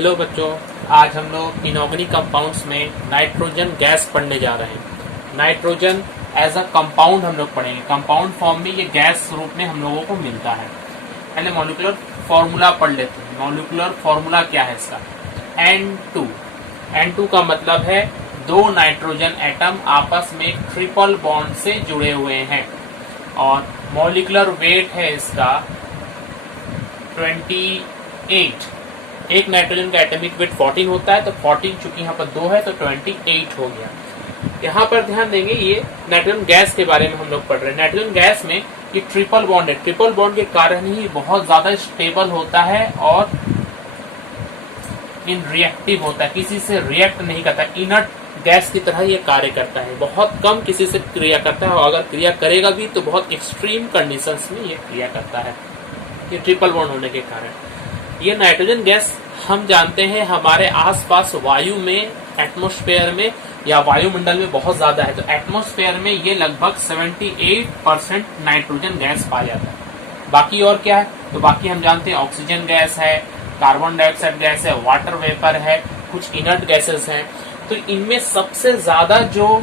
Hello बच्चों, आज हम लोग इनऑर्गेनिक कंपाउंड्स में नाइट्रोजन गैस पढ़ने जा रहे हैं। नाइट्रोजन एज अ कंपाउंड हम लोग पढ़ेंगे। कंपाउंड फॉर्म में ये गैस रूप में हम लोगों को मिलता है। पहले मॉलिक्यूलर फॉर्मूला पढ़ लेते हैं। मॉलिक्यूलर फॉर्मूला क्या है इसका? N2। N2 का मतलब है दो नाइट्रोजन एटम आपस में ट्रिपल बॉन्ड से जुड़े हुए हैं और मॉलिक्यूलर वेट है इसका 28। एक नाइट्रोजन का एटॉमिक वेट 14 होता है, तो 14 चूंकि यहाँ पर 2 है तो 28 हो गया। यहाँ पर ध्यान देंगे, ये नाइट्रोजन गैस के बारे में हम लोग पढ़ रहे हैं। नाइट्रोजन गैस में ये ट्रिपल बॉन्ड है। ट्रिपल बॉन्ड के कारण ही बहुत ज्यादा स्टेबल होता है और इन रिएक्टिव होता है, किसी से रिएक्ट नहीं करता। इनर्ट गैस की तरह ये कार्य करता है, बहुत कम किसी से क्रिया करता है और अगर क्रिया करेगा भी तो बहुत एक्सट्रीम कंडीशंस में ये क्रिया करता है, ये ट्रिपल बॉन्ड होने के कारण। ये नाइट्रोजन गैस हम जानते हैं हमारे आसपास वायु में, एटमॉस्फेयर में या वायुमंडल में बहुत ज्यादा है। तो एटमॉस्फेयर में ये लगभग 78% नाइट्रोजन गैस पाया जाता है। बाकी और क्या है? तो बाकी हम जानते हैं ऑक्सीजन गैस है, कार्बन डाइऑक्साइड गैस है, वाटर वेपर है, कुछ इनर्ट गैसेस हैं। तो इनमें सबसे ज्यादा जो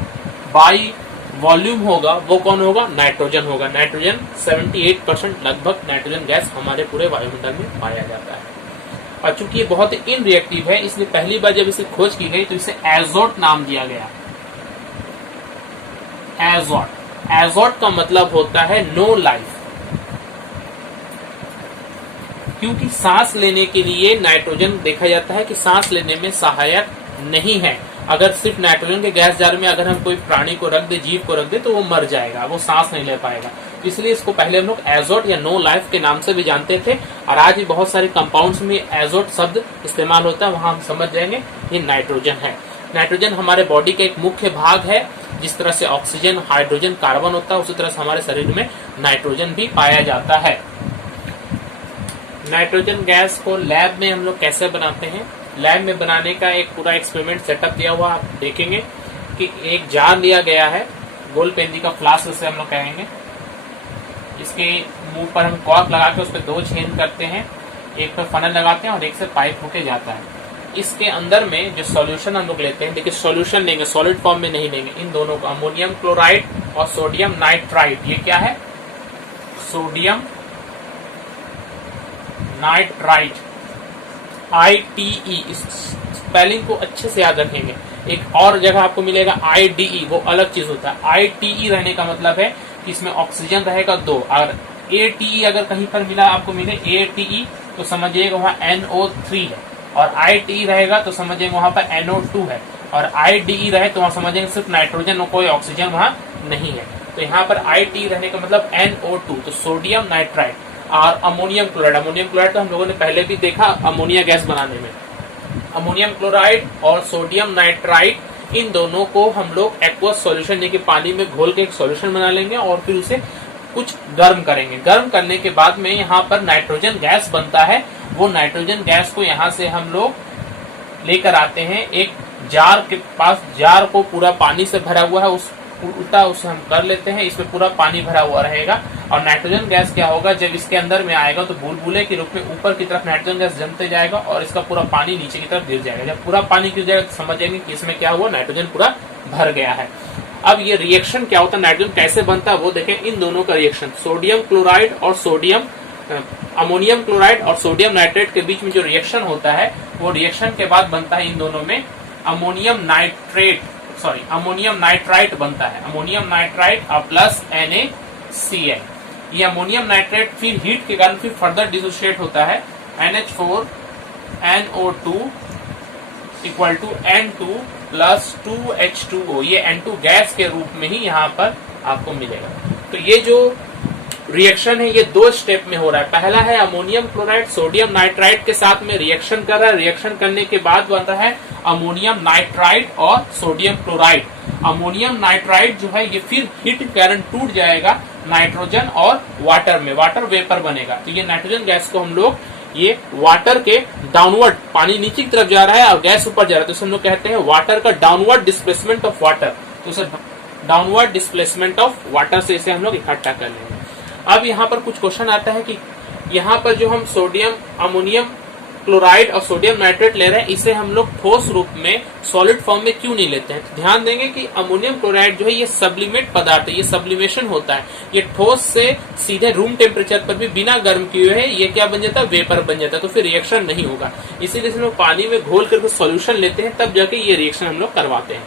बाई वॉल्यूम होगा वो कौन होगा? नाइट्रोजन होगा। नाइट्रोजन 78% लगभग नाइट्रोजन गैस हमारे पूरे वायुमंडल में पाया जाता है। और चूंकि ये बहुत इनरिएक्टिव है, इसलिए पहली बार जब इसे खोज की गई तो इसे एजोट नाम दिया गया। एजोट, एजोट का मतलब होता है नो लाइफ, क्योंकि सांस लेने के लिए नाइट्रोजन देखा जाता है कि सांस लेने में सहायक नहीं है। अगर सिर्फ नाइट्रोजन के गैस जार में अगर हम कोई प्राणी को रख दे, जीव को रख दे, तो वो मर जाएगा, वो सांस नहीं ले पाएगा। इसलिए इसको पहले हम लोग एजोट या नो लाइफ के नाम से भी जानते थे और आज भी बहुत सारे कंपाउंड्स में एजोट शब्द इस्तेमाल होता है, वहां हम समझ जाएंगे ये नाइट्रोजन है। नाइट्रोजन हमारे बॉडी का एक मुख्य भाग है। जिस तरह से ऑक्सीजन, हाइड्रोजन, कार्बन होता है, उसी तरह से हमारे शरीर में नाइट्रोजन भी पाया जाता है। नाइट्रोजन गैस को लैब में हम लोग कैसे बनाते हैं? लैब में बनाने का एक पूरा एक्सपेरिमेंट सेटअप दिया हुआ आप देखेंगे कि एक जार लिया गया है, गोल पेंदी का फ्लास्क जिसे हम लोग कहेंगे। इसके मुंह पर हम कॉर्क लगा के उस पर 2 छेद करते हैं, एक पर फनल लगाते हैं और एक से पाइप होके जाता है। इसके अंदर में जो सॉल्यूशन हम लोग लेते हैं, देखिए सॉल्यूशन लेंगे, सॉलिड फॉर्म में नहीं लेंगे। इन दोनों को अमोनियम क्लोराइड और सोडियम नाइट्राइट, ये क्या है? Sodium nitrite, ITE। इस स्पेलिंग को अच्छे से याद रखेंगे। एक और जगह आपको मिलेगा IDE, वो अलग चीज होता है। ITE रहने का मतलब है कि इसमें ऑक्सीजन रहेगा 2। अगर ATE अगर कहीं पर मिला, आपको मिले ATE, तो समझिएगा वहाँ NO3 है। और ITE रहेगा तो समझिएगा वहाँ पर NO2 है। और IDE रहे तो वहाँ समझेंगे सिर्फ नाइट्रोजन और कोई ऑक्सीजन वहाँ नहीं है। तो यहाँ पर ITE रहने का मतलब NO2, तो सोडियम नाइट्राइट। और अमोनियम क्लोराइड, अमोनियम क्लोराइड तो हम लोगों ने पहले भी देखा अमोनिया गैस बनाने में। अमोनियम क्लोराइड और सोडियम नाइट्राइट, इन दोनों को हम लोग एक्वस सॉल्यूशन यानी कि पानी में घोल के एक सॉल्यूशन बना लेंगे और फिर उसे कुछ गर्म करेंगे। गर्म करने के बाद में यहाँ पर नाइट्रोजन गैस बनता है। वो नाइट्रोजन गैस को यहाँ से हम लोग लेकर आते हैं एक जार के पास। जार को पूरा पानी से भरा हुआ है, उस उल्टा उसे हम कर लेते हैं, इसमें पूरा पानी भरा हुआ रहेगा। और नाइट्रोजन गैस क्या होगा, जब इसके अंदर में आएगा तो बुलबुले के रूप में ऊपर की तरफ नाइट्रोजन गैस जमते जाएगा और इसका पूरा पानी नीचे की तरफ गिर जाएगा। जब पूरा पानी गिर जाएगा तो समझेंगे कि इसमें क्या हुआ, नाइट्रोजन पूरा भर गया है। अब ये रिएक्शन क्या होता है, नाइट्रोजन कैसे बनता है वो देखें। इन दोनों का रिएक्शन, सोडियम क्लोराइड और अमोनियम क्लोराइड और सोडियम नाइट्रेट के बीच में जो रिएक्शन होता है, वो रिएक्शन के बाद बनता है इन दोनों में अमोनियम नाइट्राइट बनता है। अमोनियम नाइट्राइट और प्लस NaCl। ये अमोनियम नाइट्रेट फिर हीट के कारण फिर फर्दर डिसोसिएट होता है। NH4NO2 equal to N2 plus 2H2O। ये N2 गैस के रूप में ही यहाँ पर आपको मिलेगा। तो ये जो रिएक्शन है ये 2 स्टेप में हो रहा है। पहला है अमोनियम क्लोराइड सोडियम नाइट्राइट के साथ में रिएक्शन कर रहा है। रिएक्शन करने के बाद बन रहा है अमोनियम नाइट्राइट और सोडियम क्लोराइड। अमोनियम नाइट्राइट जो है ये फिर हीट के कारण टूट जाएगा नाइट्रोजन और वाटर में, वाटर वेपर बनेगा। तो ये नाइट्रोजन गैस को हम लोग ये वाटर के डाउनवर्ड, पानी नीचे की तरफ जा रहा है और गैस ऊपर जा रहा है, तो इसे हम लोग कहते हैं वाटर का डाउनवर्ड डिस्प्लेसमेंट ऑफ वाटर। तो उसे डाउनवर्ड डिस्प्लेसमेंट ऑफ वाटर से इसे हम लोग इकट्ठा कर लेंगे। अब यहाँ पर कुछ क्वेश्चन आता है कि यहाँ पर जो हम सोडियम अमोनियम क्लोराइड और सोडियम नाइट्रेट ले रहे हैं, इसे हम लोग ठोस रूप में सॉलिड फॉर्म में क्यों नहीं लेते हैं? तो ध्यान देंगे कि अमोनियम क्लोराइड जो है ये सब्लिमेट पदार्थ है, ये सब्लिमेशन होता है, ये ठोस से सीधे रूम टेम्परेचर पर भी बिना गर्म किए हुए ये क्या बन जाता है? वेपर बन जाता है, तो फिर रिएक्शन नहीं होगा। इसीलिए हम लोग पानी में घोल करके सॉल्यूशन लेते हैं, तब जाके ये रिएक्शन हम लोग करवाते हैं।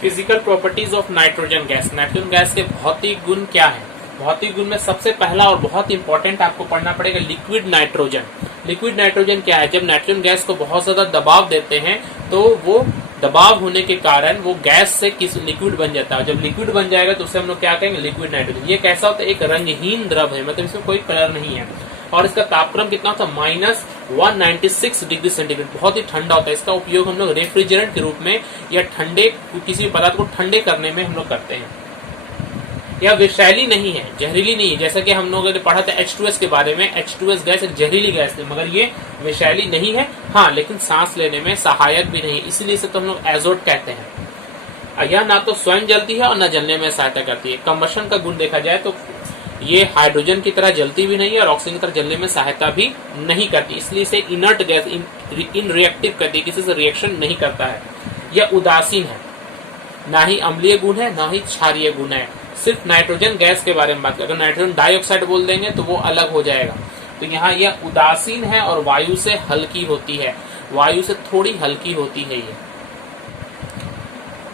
Physical properties of nitrogen gas. Nitrogen gas के भौतिक गुण क्या है? भौतिक गुण में सबसे पहला और बहुत इंपॉर्टेंट आपको पढ़ना पड़ेगा लिक्विड नाइट्रोजन। लिक्विड नाइट्रोजन क्या है? जब नाइट्रोजन गैस को बहुत ज्यादा दबाव देते हैं तो वो दबाव होने के कारण वो गैस से किस लिक्विड बन जाता है। जब लिक्विड बन जाएगा तो उसे हम लोग क्या कहेंगे? Liquid nitrogen. ये कैसा होता है? एक रंगहीन द्रव है, मतलब इसमें कोई कलर नहीं है, और इसका तापक्रम कितना होता है? -196 डिग्री सेंटीग्रेड, बहुत ही ठंडा होता है। इसका उपयोग हम लोग रेफ्रिजरेंट के रूप में या ठंडे किसी पदार्थ को ठंडे करने में हम लोग करते हैं। यह विषैली नहीं है, जहरीली नहीं है, जैसा कि हम लोगों ने पढ़ा था H2S के बारे में। H2S गैस एक जहरीली गैस है, मगर ये विषैली नहीं है, हाँ, लेकिन सांस लेने में सहायक भी नहीं, इसलिए इसे तो हम लोग एजोट कहते हैं। यह ना तो स्वयं जलती है और न जलने में सहायता करती है। कंबशन का गुण देखा जाए तो ये हाइड्रोजन की तरह जलती भी नहीं है और ऑक्सीजन की तरह जलने में सहायता भी नहीं करती, इसलिए इसे इनर्ट गैस, इन रिएक्टिव कहती है, किसी से रिएक्शन नहीं करता है। यह उदासीन है, ना ही अम्लीय गुण है ना ही क्षारीय गुण है। सिर्फ नाइट्रोजन गैस के बारे में बात करें, अगर नाइट्रोजन डाइऑक्साइड बोल देंगे तो वो अलग हो जाएगा। तो यहाँ यह उदासीन है और वायु से हल्की होती है, वायु से थोड़ी हल्की होती है ये।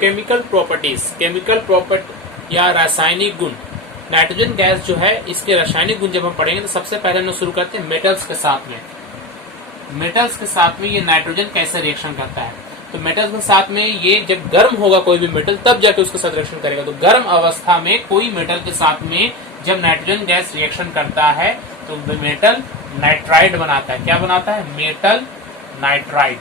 केमिकल प्रॉपर्टीज, केमिकल प्रॉपर्टी या रासायनिक गुण। नाइट्रोजन गैस जो है इसके रासायनिक गुण जब हम पढ़ेंगे तो सबसे पहले हम शुरू करते हैं मेटल्स के साथ में। मेटल्स के साथ में ये नाइट्रोजन कैसे रिएक्शन करता है? तो मेटल्स के साथ में ये जब गर्म होगा कोई भी मेटल तब जाके उसके साथ रिएक्शन करेगा। तो गर्म अवस्था में कोई मेटल के साथ में जब नाइट्रोजन गैस रिएक्शन करता है तो मेटल नाइट्राइड बनाता है। क्या बनाता है? Metal nitride.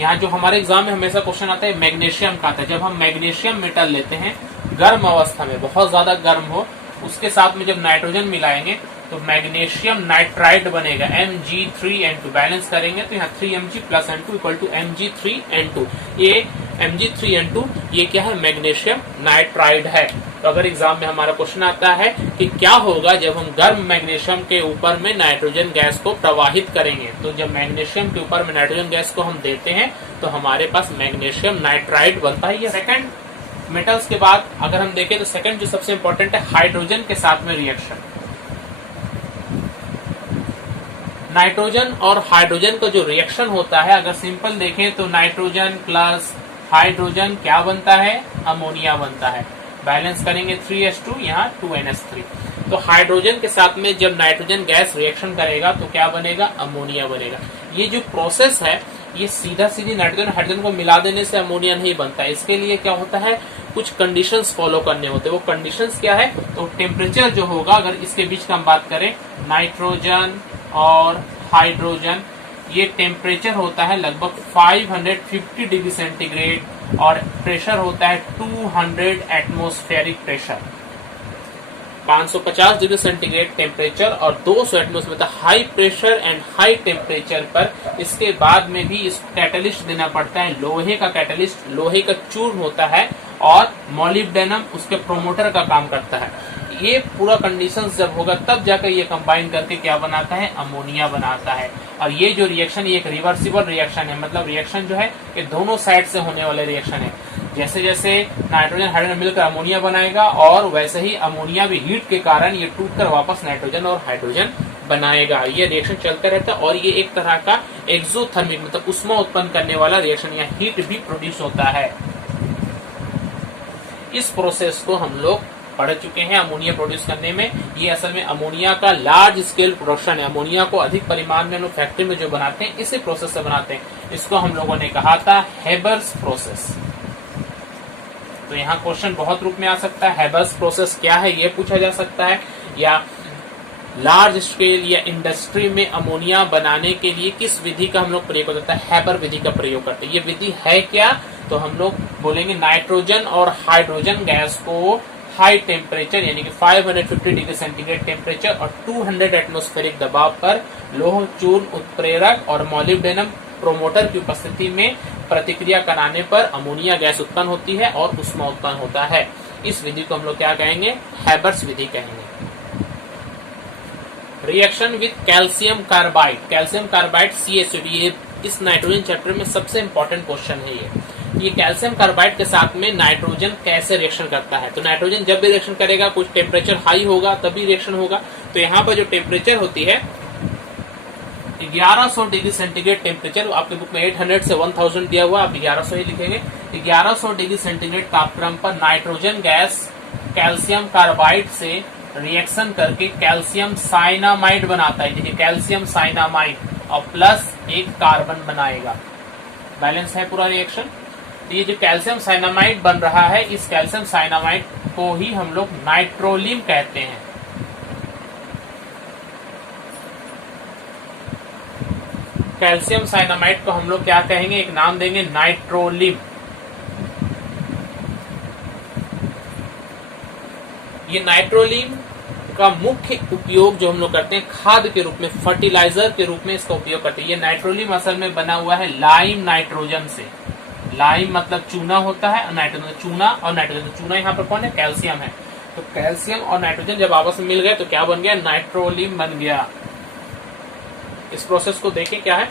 यहाँ जो हमारे एग्जाम में हमेशा क्वेश्चन आता है मैग्नीशियम का आता है। जब हम मैग्नीशियम मेटल लेते हैं गर्म अवस्था में, बहुत ज्यादा गर्म हो, उसके साथ में जब नाइट्रोजन मिलाएंगे तो मैग्नीशियम नाइट्राइड बनेगा, Mg3N2। बैलेंस करेंगे तो यहाँ 3Mg + N2 = Mg3N2। ये Mg3N2 ये क्या है? मैग्नीशियम नाइट्राइड है। तो अगर एग्जाम में हमारा क्वेश्चन आता है कि क्या होगा जब हम गर्म मैग्नीशियम के ऊपर में नाइट्रोजन गैस को प्रवाहित करेंगे, तो जब मैग्नीशियम के ऊपर में नाइट्रोजन गैस को हम देते हैं तो हमारे पास मैग्नीशियम नाइट्राइड बनता है। ये सेकंड मेटल्स के बाद अगर हम देखें तो सेकंड जो सबसे इंपॉर्टेंट है हाइड्रोजन के साथ में रिएक्शन। नाइट्रोजन और हाइड्रोजन का जो रिएक्शन होता है, अगर सिंपल देखें तो नाइट्रोजन प्लस हाइड्रोजन क्या बनता है? अमोनिया बनता है। बैलेंस करेंगे 3H2, यहाँ 2NH3। तो हाइड्रोजन के साथ में जब नाइट्रोजन गैस रिएक्शन करेगा तो क्या बनेगा? अमोनिया बनेगा। ये जो प्रोसेस है ये सीधा सीधी नाइट्रोजन हाइड्रोजन को मिला देने से अमोनिया नहीं बनता है। इसके लिए क्या होता है? कुछ कंडीशंस फॉलो करने होते हैं। वो कंडीशंस क्या है? तो टेम्परेचर जो होगा, अगर इसके बीच का हम बात करें नाइट्रोजन और हाइड्रोजन, ये टेम्परेचर होता है लगभग 550 डिग्री सेंटीग्रेड और प्रेशर होता है 200 atmospheric pressure. 550 degree centigrade temperature और 200 एटमॉस्फेयर, मतलब high pressure and high temperature पर इसके बाद में भी इसको कैटलिस्ट देना पड़ता है। लोहे का कैटलिस्ट, लोहे का चूर्ण होता है और मोलिब्डेनम उसके प्रोमोटर का काम करता है। ये पूरा कंडीशन जब होगा तब जाकर ये कंबाइन करके क्या बनाता है? अमोनिया बनाता है। और ये जो रिएक्शन ये एक रिवर्सिबल रिएक्शन है, मतलब रिएक्शन जो है ये दोनों साइड से होने वाले रिएक्शन है। जैसे जैसे नाइट्रोजन हाइड्रोजन मिलकर अमोनिया बनाएगा और वैसे ही अमोनिया भी हीट के कारण ये टूटकर वापस नाइट्रोजन और हाइड्रोजन बनाएगा। ये रिएक्शन चलता रहता है और ये एक तरह का एक्सोथर्मिक मतलब उष्मा उत्पन्न करने वाला रिएक्शन या हीट भी प्रोड्यूस होता है। इस प्रोसेस को हम लोग पढ़ चुके हैं अमोनिया प्रोड्यूस करने में। ये असल में अमोनिया का लार्ज स्केल प्रोडक्शन है। अमोनिया को अधिक परिमाण में हम लोग फैक्ट्री में जो बनाते हैं इसी प्रोसेस से बनाते हैं। इसको हम लोगों ने कहा था हेबर्स प्रोसेस। तो यहाँ क्वेश्चन बहुत रूप में आ सकता है। हेबर्स प्रोसेस क्या है ये पूछा जा सकता है, या लार्ज स्केल या इंडस्ट्री में अमोनिया बनाने के लिए किस विधि का हम लोग प्रयोग करते हैं? हेबर विधि का प्रयोग करते हैं। ये विधि है क्या? तो हम लोग बोलेंगे नाइट्रोजन और हाइड्रोजन गैस को हाई टेम्परेचर यानी कि 550 डिग्री सेंटीग्रेड टेम्परेचर और 200 एटमॉस्फेरिक दबाव पर लोह चूर्ण उत्प्रेरक और मोलिब्डेनम प्रोमोटर की उपस्थिति में प्रतिक्रिया कराने पर अमोनिया गैस उत्पन्न होती है और उष्मा उत्पन्न होता है। इस विधि को हम लोग क्या कहेंगे? हेबर्स विधि कहेंगे। Reaction with calcium carbide, calcium carbide CaCO2, ये इस नाइट्रोजन चैप्टर में सबसे इंपॉर्टेंट क्वेश्चन है ये कैल्शियम कार्बाइड के साथ में नाइट्रोजन कैसे रिएक्शन करता है। तो नाइट्रोजन जब भी रिएक्शन करेगा कुछ टेम्परेचर हाई होगा तभी रिएक्शन होगा। तो यहाँ पर जो टेम्परेचर होती है 1100 डिग्री सेंटीग्रेड टेम्परेचर, आपके बुक में 800 से 1000 दिया हुआ, आप 1100 ही लिखेंगे। 1100 डिग्री सेंटीग्रेड तापक्रम पर नाइट्रोजन गैस कैल्शियम कार्बाइड से रिएक्शन करके कैल्शियम साइनामाइड बनाता है। देखिए कैल्शियम साइनामाइड और प्लस एक कार्बन बनाएगा। बैलेंस है पूरा रिएक्शन। तो ये जो कैल्शियम साइनामाइड बन रहा है, इस कैल्शियम साइनामाइड को ही हम लोग नाइट्रोलिम कहते हैं। कैल्शियम साइनामाइड को हम लोग क्या कहेंगे, एक नाम देंगे नाइट्रोलिम। ये नाइट्रोलिम का मुख्य उपयोग जो हम लोग करते हैं खाद के रूप में, फर्टिलाइजर के रूप में इसका उपयोग करते हैं। ये नाइट्रोलिम असल में बना हुआ है लाइम नाइट्रोजन से। लाइम मतलब चूना होता है, नाइट्रोजन चूना और नाइट्रोजन, चूना यहाँ पर कौन है, कैल्शियम है। तो कैल्शियम और नाइट्रोजन जब आपस में मिल गए तो क्या बन गया, नाइट्रोलिम बन गया। इस प्रोसेस को देखें क्या है,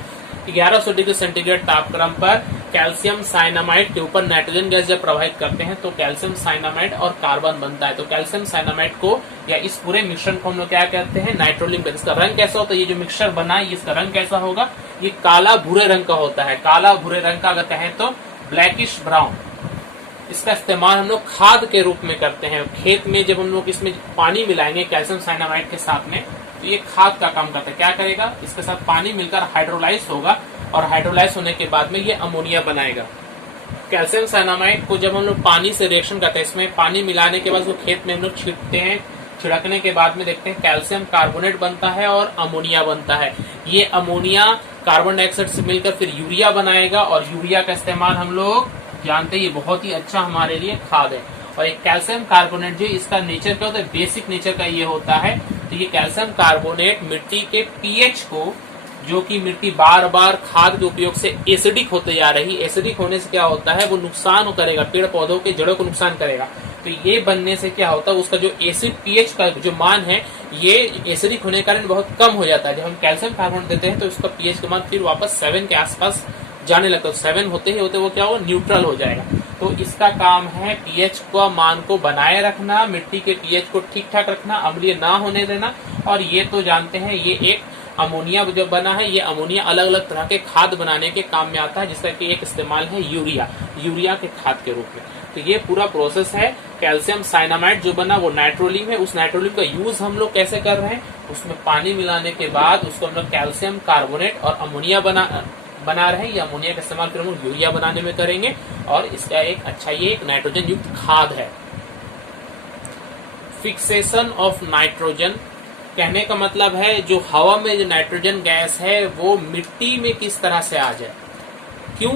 1100 डिग्री सेंटीग्रेड तापक्रम पर कैल्शियम साइनामाइड के ऊपर नाइट्रोजन गैस जब प्रवाहित करते हैं तो कैल्शियम साइनामाइड और कार्बन बनता है। तो कैल्शियम साइनामाइड को या इस पूरे मिश्रण को हम लोग क्या कहते हैं, नाइट्रोलिम कहते हैं। इसका रंग कैसा होता है, ये जो मिक्सचर बना है इसका रंग कैसा होगा, ये काला भूरे रंग का होता है। काला भूरे रंग का अगर कहें तो ब्लैकिश ब्राउन। इसका इस्तेमाल हम लोग खाद के रूप में करते हैं। खेत में जब हम लोग इसमें पानी मिलाएंगे कैल्शियम साइनामाइड के साथ में, तो ये खाद का काम करता है। क्या करेगा, इसके साथ पानी मिलकर हाइड्रोलाइज होगा और हाइड्रोलाइज होने के बाद में ये अमोनिया बनाएगा। कैल्शियम साइनामाइड को जब हम लोग पानी से रिएक्शन करते हैं, इसमें पानी मिलाने के बाद वो खेत में हम लोग छिड़कते हैं। छिड़कने के बाद में देखते हैं कैल्शियम कार्बोनेट बनता है और अमोनिया बनता है। ये अमोनिया कार्बन डाइऑक्साइड से मिलकर फिर यूरिया बनाएगा और यूरिया का इस्तेमाल हम लोग जानते हैं ये बहुत ही अच्छा हमारे लिए खाद है। और एक कैल्शियम कार्बोनेट जो इसका नेचर क्या होता है, बेसिक नेचर का ये होता है। तो ये कैल्शियम कार्बोनेट मिट्टी के पीएच को, जो कि मिट्टी बार बार खाद के उपयोग से एसिडिक होते जा रही, एसिडिक होने से क्या होता है, वो नुकसान करेगा, पेड़ पौधों के जड़ों को नुकसान करेगा। तो ये बनने से क्या होता है, उसका जो एसिड पीएच का जो मान है ये एसिडिक होने के कारण बहुत कम हो जाता है। जब हम कैल्शियम कार्बोनेट देते हैं तो उसका पीएच का मान फिर वापस 7 के आसपास जाने लगता है। 7 होते ही होते वो क्या होगा, न्यूट्रल हो जाएगा। तो इसका काम है पीएच का मान को बनाए रखना, मिट्टी के पीएच को ठीक ठाक रखना, अम्लीय ना होने देना। और ये तो जानते हैं ये एक अमोनिया जो बना है, ये अमोनिया अलग अलग तरह के खाद बनाने के काम में आता है, जिसका कि एक इस्तेमाल है यूरिया, यूरिया के खाद के रूप में। तो ये पूरा प्रोसेस है। कैल्शियम साइनामाइड जो बना वो नाइट्रोलिम है। उस नाइट्रोलिम का यूज हम लोग कैसे कर रहे हैं, उसमें पानी मिलाने के बाद उसको हम लोग कैल्शियम कार्बोनेट और अमोनिया बना रहे हैं। ये अमोनिया का इस्तेमाल फिर हम लोग यूरिया बनाने में करेंगे और इसका एक अच्छा ये एक नाइट्रोजन युक्त खाद है। फिक्सेशन ऑफ नाइट्रोजन कहने का मतलब है जो हवा में जो नाइट्रोजन गैस है वो मिट्टी में किस तरह से आ जाए। क्यों,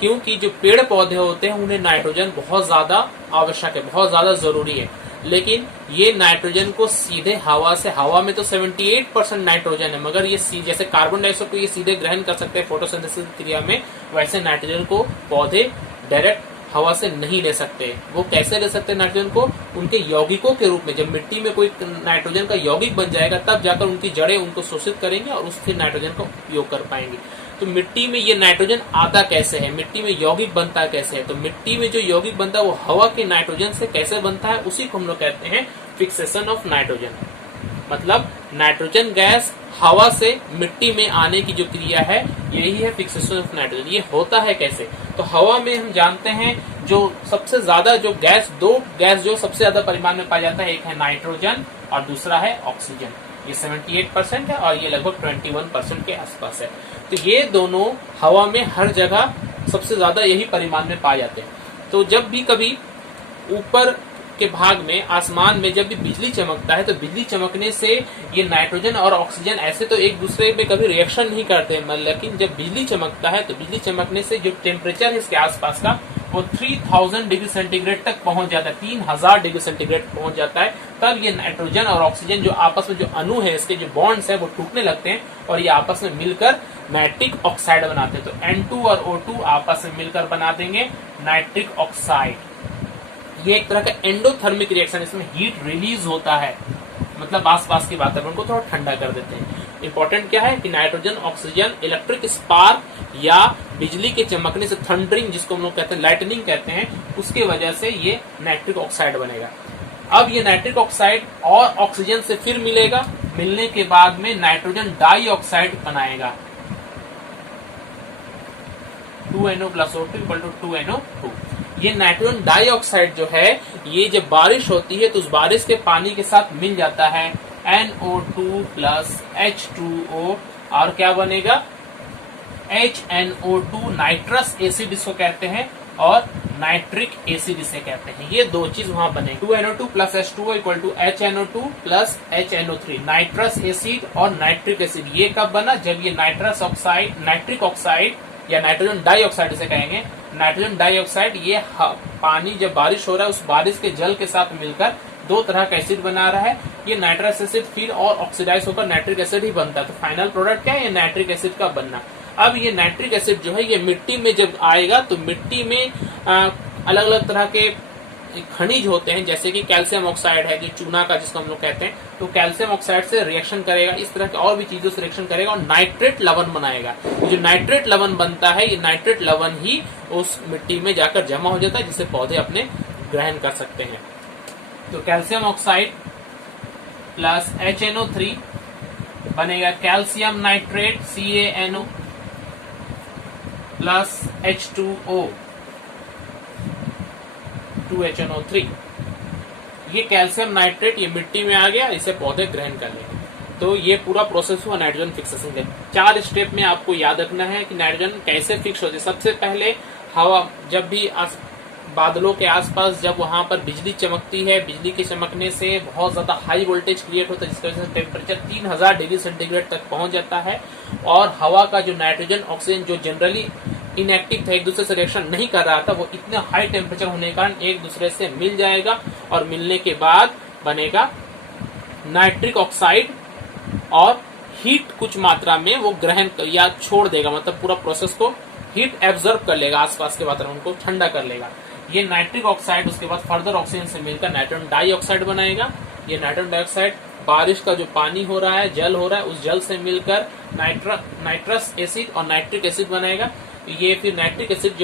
क्योंकि जो पेड़ पौधे होते हैं उन्हें नाइट्रोजन बहुत ज्यादा आवश्यक है, बहुत ज्यादा जरूरी है। लेकिन ये नाइट्रोजन को सीधे हवा से, हवा में तो 78% नाइट्रोजन है, मगर ये जैसे कार्बन डाइऑक्साइड को ये सीधे ग्रहण कर सकते हैं फोटोसिंथेसिस क्रिया में, वैसे नाइट्रोजन को पौधे डायरेक्ट हवा से नहीं ले सकते। वो कैसे ले सकते हैं नाइट्रोजन को, उनके यौगिकों के रूप में। जब मिट्टी में कोई नाइट्रोजन का यौगिक बन जाएगा तब जाकर उनकी जड़ें उनको शोषित करेंगे और उससे नाइट्रोजन का उपयोग कर पाएंगे। तो मिट्टी में ये नाइट्रोजन आता कैसे है, मिट्टी में यौगिक बनता कैसे है, तो मिट्टी में जो यौगिक बनता है वो हवा के नाइट्रोजन से कैसे बनता है, उसी को हम लोग कहते हैं फिक्सेशन ऑफ नाइट्रोजन। मतलब नाइट्रोजन गैस हवा से मिट्टी में आने की जो क्रिया है यही है फिक्सेशन ऑफ नाइट्रोजन। ये होता है कैसे, तो हवा में हम जानते हैं जो सबसे ज्यादा जो गैस, दो गैस जो सबसे ज्यादा परिमाण में पाया जाता है, एक है नाइट्रोजन और दूसरा है ऑक्सीजन। ये 78% है और ये लगभग 21% के आसपास है। तो ये दोनों हवा में हर जगह सबसे ज्यादा यही परिमाण में पाए जाते हैं। तो जब भी कभी ऊपर के भाग में आसमान में जब भी बिजली चमकता है तो बिजली चमकने से ये नाइट्रोजन और ऑक्सीजन ऐसे तो एक दूसरे में कभी रिएक्शन नहीं करते, लेकिन जब बिजली चमकता है तो बिजली चमकने से जो टेम्परेचर है इसके आसपास का वो 3000 डिग्री सेंटीग्रेड तक पहुंच जाता है, 3000 डिग्री सेंटीग्रेड पहुंच जाता है। तब ये नाइट्रोजन और ऑक्सीजन जो आपस में जो अणु है, इसके जो बॉन्ड्स है वो टूटने लगते हैं और ये आपस में मिलकर नाइट्रिक ऑक्साइड बनाते हैं। तो N2 और O2 आपस में मिलकर बना देंगे नाइट्रिक ऑक्साइड। ये एक तरह का एंडोथर्मिक रिएक्शन, इसमें हीट रिलीज होता है। मतलब आसपास के वातावरण को थोड़ा ठंडा कर देते हैं। इंपॉर्टेंट क्या है कि नाइट्रोजन ऑक्सीजन इलेक्ट्रिक स्पार्क या बिजली के चमकने से थंडरिंग, जिसको हम लोग कहते हैं लाइटनिंग कहते हैं, उसके वजह से ये नाइट्रिक ऑक्साइड बनेगा। अब ये नाइट्रिक ऑक्साइड और ऑक्सीजन से फिर मिलेगा, मिलने के बाद में नाइट्रोजन डाइऑक्साइड बनाएगा 2NO + O2 = 2NO2। ये नाइट्रोजन डाइऑक्साइड जो है ये जब बारिश होती है तो उस बारिश के पानी के साथ मिल जाता है NO2 + H2O और क्या बनेगा HNO2 नाइट्रस एसिड इसको कहते हैं और नाइट्रिक एसिड इसे कहते हैं। ये दो चीज वहां बनेगी 2NO2 + H2O = HNO2 + HNO3 nitrous acid और नाइट्रिक एसिड। ये कब बना? जब ये नाइट्रिक ऑक्साइड या नाइट्रोजन डाइऑक्साइड इसे कहेंगे। नाइट्रोजन डाइऑक्साइड ये पानी जब बारिश हो रहा है उस बारिश के जल के साथ मिलकर दो तरह का एसिड बना रहा है। ये नाइट्रस एसिड फिर और ऑक्सीडाइज होकर नाइट्रिक एसिड ही बनता है। तो फाइनल प्रोडक्ट क्या है? ये नाइट्रिक एसिड का बनना। अब ये नाइट्रिक एसिड जो है ये मिट्टी में जब आएगा तो मिट्टी में अलग अलग तरह के खनिज होते हैं, जैसे कि कैल्शियम ऑक्साइड है जो चूना का जिसको हम लोग कहते हैं, तो कैल्शियम ऑक्साइड से रिएक्शन करेगा, इस तरह के और भी चीजों से रिएक्शन करेगा और नाइट्रेट लवण बनाएगा। जो नाइट्रेट लवण बनता है ये नाइट्रेट लवण ही उस मिट्टी में जाकर जमा हो जाता है जिससे पौधे अपने ग्रहण कर सकते हैं। तो कैल्शियम ऑक्साइड प्लस HNO3 बनेगा calcium nitrate CaNO plus H2O 2HNO3। ये कैल्शियम नाइट्रेट ये मिट्टी में आ गया, इसे पौधे ग्रहण कर लेंगे। तो ये पूरा प्रोसेस हुआ नाइट्रोजन फिक्सेशन का। 4 स्टेप में आपको याद रखना है कि नाइट्रोजन कैसे फिक्स होती है। सबसे पहले हवा जब भी बादलों के आसपास जब वहां पर बिजली चमकती है, बिजली के चमकने से बहुत ज्यादा हाई वोल्टेज क्रिएट होता है जिसकी वजह से टेम्परेचर 3000 डिग्री सेंटीग्रेड तक पहुंच जाता है और हवा का जो नाइट्रोजन ऑक्सीजन जो जनरली इनएक्टिव था, एक दूसरे से रिएक्शन नहीं कर रहा था, वो इतने हाई टेम्परेचर होने के कारण एक दूसरे से मिल जाएगा और मिलने के बाद बनेगा नाइट्रिक ऑक्साइड और हीट कुछ मात्रा में वो ग्रहण या छोड़ देगा, मतलब पूरा प्रोसेस को हीट एब्जॉर्ब कर लेगा, आसपास के वातावरण को ठंडा कर लेगा। ये नाइट्रिक ऑक्साइड उसके बाद फर्दर ऑक्सीजन से मिलकर नाइट्रोजन डाइऑक्साइड बनाएगा। ये नाइट्रोजन डाइऑक्साइड बारिश का जो पानी हो रहा है, जल हो रहा है, उस जल से मिलकर नाइट्रस एसिड और नाइट्रिक एसिड बनाएगा। ये फिर नाइट्रिक एसिड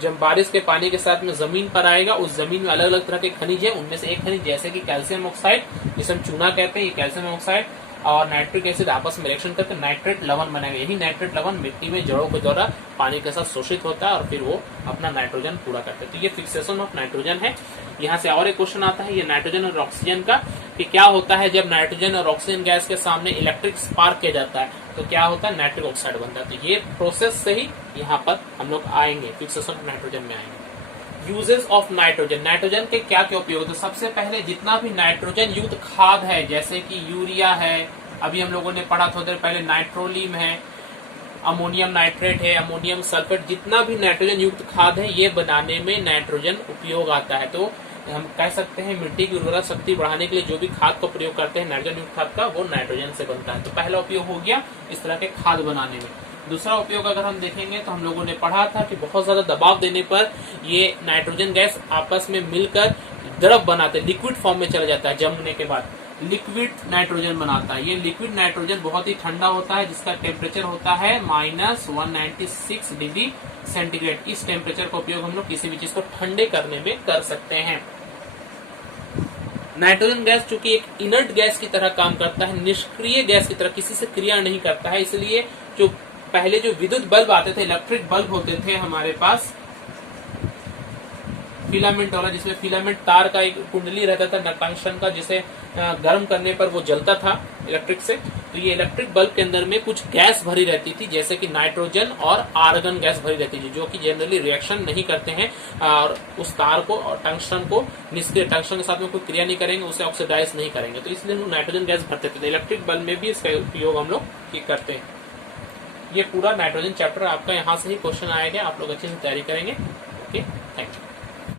जब बारिश के पानी के साथ में जमीन पर आएगा, उस जमीन में अलग अलग तरह के खनिज है, उनमें से एक खनिज जैसे कि कैल्शियम ऑक्साइड जिसे हम चूना कहते हैं, ये कैल्शियम ऑक्साइड और नाइट्रिक एसिड आपस में रिएक्शन करके नाइट्रेट लवण बनाएगा। यही नाइट्रेट लवण मिट्टी में जड़ों के द्वारा पानी के साथ शोषित होता है और फिर वो अपना नाइट्रोजन पूरा करते हैं। तो ये फिक्सेशन ऑफ नाइट्रोजन है। यहाँ से और एक क्वेश्चन आता है ये नाइट्रोजन और ऑक्सीजन का कि क्या होता है जब नाइट्रोजन और ऑक्सीजन गैस के सामने इलेक्ट्रिक स्पार्क किया जाता है तो क्या होता है? नाइट्रिक ऑक्साइड बनता है। तो ये प्रोसेस से ही यहाँ पर हम लोग आएंगे, फिक्सेशन ऑफ नाइट्रोजन में आएंगे। यूजेस ऑफ नाइट्रोजन, नाइट्रोजन के क्या क्या उपयोग है? सबसे पहले जितना भी नाइट्रोजन युक्त खाद है जैसे कि यूरिया है, अभी हम लोगों ने पढ़ा थोड़ी देर पहले नाइट्रोलीम है, अमोनियम नाइट्रेट है, अमोनियम सल्फेट, जितना भी नाइट्रोजन युक्त खाद है ये बनाने में नाइट्रोजन उपयोग आता है। तो हम कह सकते हैं मिट्टी की उर्वरा शक्ति बढ़ाने के लिए जो भी खाद का प्रयोग करते हैं नाइट्रोजन युक्त खाद का, वो नाइट्रोजन से बनता है। तो पहला उपयोग हो गया इस तरह के खाद बनाने में। दूसरा उपयोग अगर हम देखेंगे तो हम लोगों ने पढ़ा था कि बहुत ज्यादा दबाव देने पर ये नाइट्रोजन गैस आपस में मिलकर द्रव बनाते, लिक्विड फॉर्म में चला जाता है, जमने के बाद लिक्विड नाइट्रोजन बनाता है। ये लिक्विड नाइट्रोजन बहुत ही ठंडा होता है जिसका टेम्परेचर होता है -196 डिग्री सेंटीग्रेड। इस टेम्परेचर का उपयोग हम लोग किसी भी चीज को ठंडे करने में कर सकते हैं। नाइट्रोजन गैस चूंकि एक इनर्ट गैस की तरह काम करता है, निष्क्रिय गैस की तरह किसी से क्रिया नहीं करता है, इसलिए जो पहले जो विद्युत बल्ब आते थे, इलेक्ट्रिक बल्ब होते थे हमारे पास फिलामेंट वाला, जिसमें फिलामेंट तार का एक कुंडली रहता था टंगस्टन का, जिसे गर्म करने पर वो जलता था इलेक्ट्रिक से। तो ये इलेक्ट्रिक बल्ब के अंदर में कुछ गैस भरी रहती थी जैसे कि नाइट्रोजन और आर्गन गैस भरी रहती थी जो कि जनरली रिएक्शन नहीं करते हैं और उस तार को और टंगस्टन को निष्क्रिय, टंगस्टन के साथ में कोई क्रिया नहीं करेंगे, उसे ऑक्सीडाइज नहीं करेंगे। तो इसलिए हम नाइट्रोजन गैस भरते थे। इलेक्ट्रिक बल्ब में भी इसका उपयोग हम लोग करते हैं। ये पूरा नाइट्रोजन चैप्टर आपका यहाँ से ही क्वेश्चन आएगा, आप लोग अच्छे से तैयारी करेंगे। Okay, thank you.